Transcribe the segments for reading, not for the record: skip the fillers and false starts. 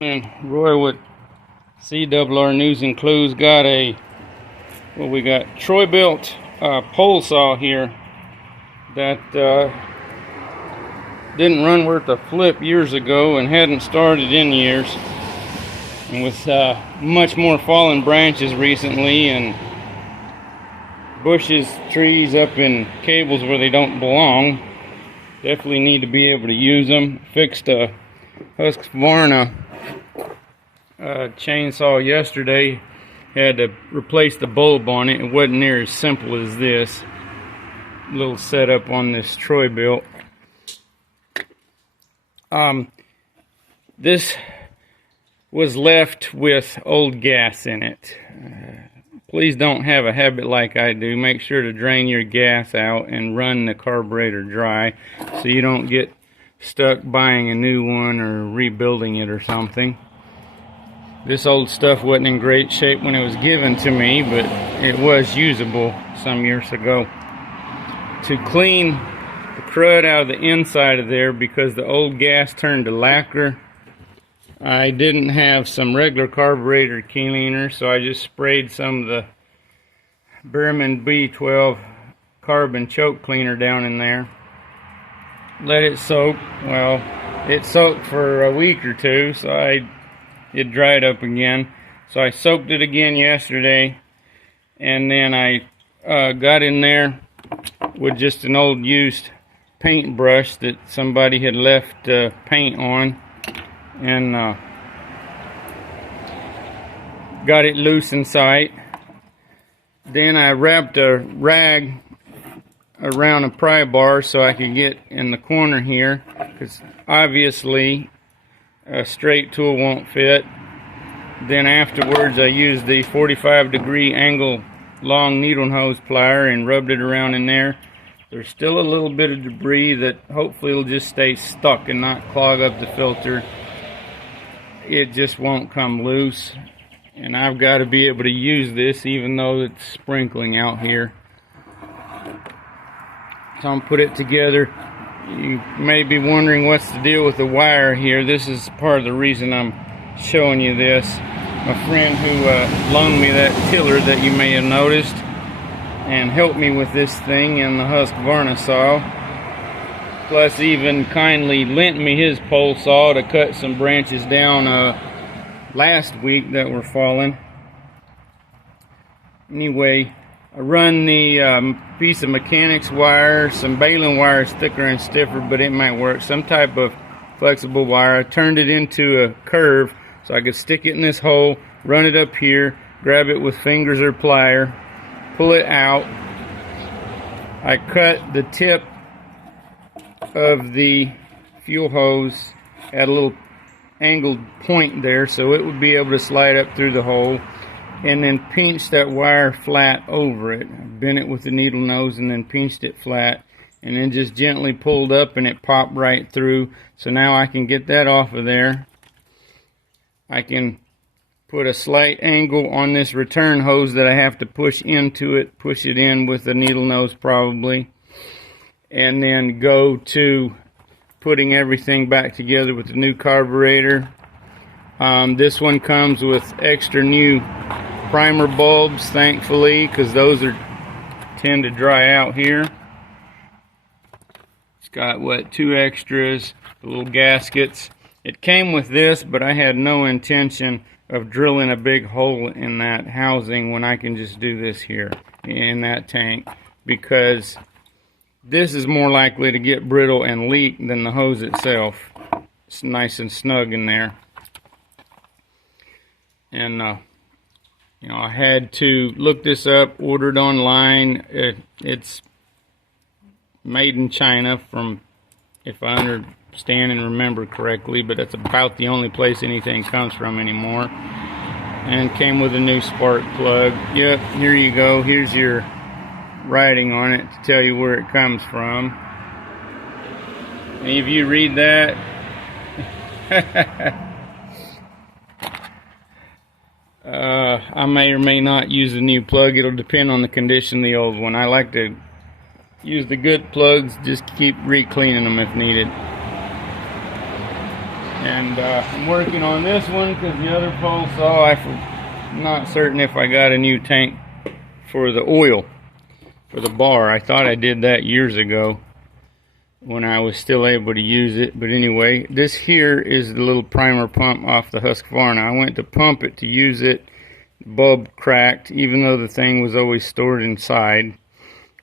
And Roy with CRR News and Clues got we got Troy Bilt pole saw here that didn't run worth a flip years ago and hadn't started in years, and with much more fallen branches recently and bushes, trees up in cables where they don't belong. Definitely need to be able to use them. Fixed a Husqvarna chainsaw yesterday. Had to replace the bulb on it. It wasn't near as simple as this little setup on this Troy Bilt. This was left with old gas in it. Please don't have a habit like I do. Make sure to drain your gas out and run the carburetor dry so you don't get stuck buying a new one or rebuilding it or something. This old stuff wasn't in great shape when it was given to me, but it was usable some years ago. To clean the crud out of the inside of there, because the old gas turned to lacquer, I didn't have some regular carburetor cleaner, so I just sprayed some of the Behrman B12 carbon choke cleaner down in there. Let it soak. Well, it soaked for a week or two, so it dried up again. So I soaked it again yesterday, and then I got in there with just an old used paintbrush that somebody had left paint on, and got it loose inside. Then I wrapped a rag around a pry bar so I could get in the corner here, because obviously a straight tool won't fit. Then afterwards I used the 45-degree angle long needle nose plier and rubbed it around in there. There's still a little bit of debris that hopefully will just stay stuck and not clog up the filter. It just won't come loose, and I've got to be able to use this even though it's sprinkling out here. So I'm put it together. You may be wondering what's the deal with the wire here. This is part of the reason I'm showing you this. My friend who loaned me that tiller that you may have noticed and helped me with this thing in the Husqvarna saw, plus even kindly lent me his pole saw to cut some branches down last week that were falling. Anyway, I run the piece of mechanics wire. Some baling wire is thicker and stiffer, but it might work. Some type of flexible wire. I turned it into a curve so I could stick it in this hole, run it up here, grab it with fingers or plier, pull it out. I cut the tip of the fuel hose at a little angled point there so it would be able to slide up through the hole, and then pinched that wire flat over it. I bent it with the needle nose and then pinched it flat, and then just gently pulled up and it popped right through. So now I can get that off of there. I can put a slight angle on this return hose that I have to push into it, push it in with the needle nose probably, and then go to putting everything back together with the new carburetor. This one comes with extra new primer bulbs, thankfully, because those tend to dry out here. It's got two extras, the little gaskets. It came with this, but I had no intention of drilling a big hole in that housing when I can just do this here in that tank, because this is more likely to get brittle and leak than the hose itself. It's nice and snug in there. And you know, I had to look this up, ordered online. It's made in China, from, if I understand and remember correctly, but that's about the only place anything comes from anymore. And came with a new spark plug. Yep, here you go. Here's your writing on it to tell you where it comes from. Any of you read that? I may or may not use the new plug. It'll depend on the condition of the old one. I like to use the good plugs, just keep re-cleaning them if needed. And I'm working on this one because the other pole saw, I'm not certain if I got a new tank for the oil for the bar. I thought I did that years ago when I was still able to use it. But anyway, this here is the little primer pump off the Husqvarna. I went to pump it to use it. The bulb cracked, even though the thing was always stored inside.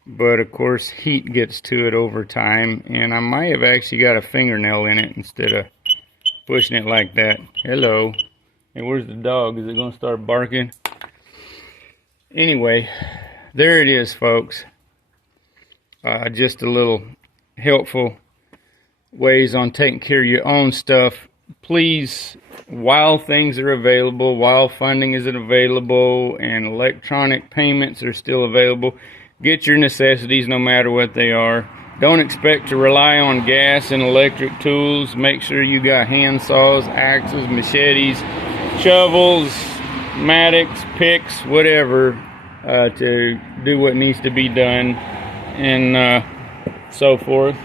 But of course heat gets to it over time, and I might have actually got a fingernail in it instead of pushing it like that. Hello. Hey, where's the dog? Is it going to start barking? Anyway, there it is, folks. Just a little helpful ways on taking care of your own stuff. Please, while things are available, while funding is available and electronic payments are still available, get your necessities no matter what they are. Don't expect to rely on gas and electric tools. Make sure you got hand saws, axes, machetes, shovels, mattocks, picks, whatever, to do what needs to be done, and so forth.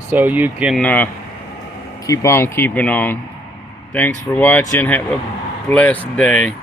So you can keep on keeping on. Thanks for watching. Have a blessed day.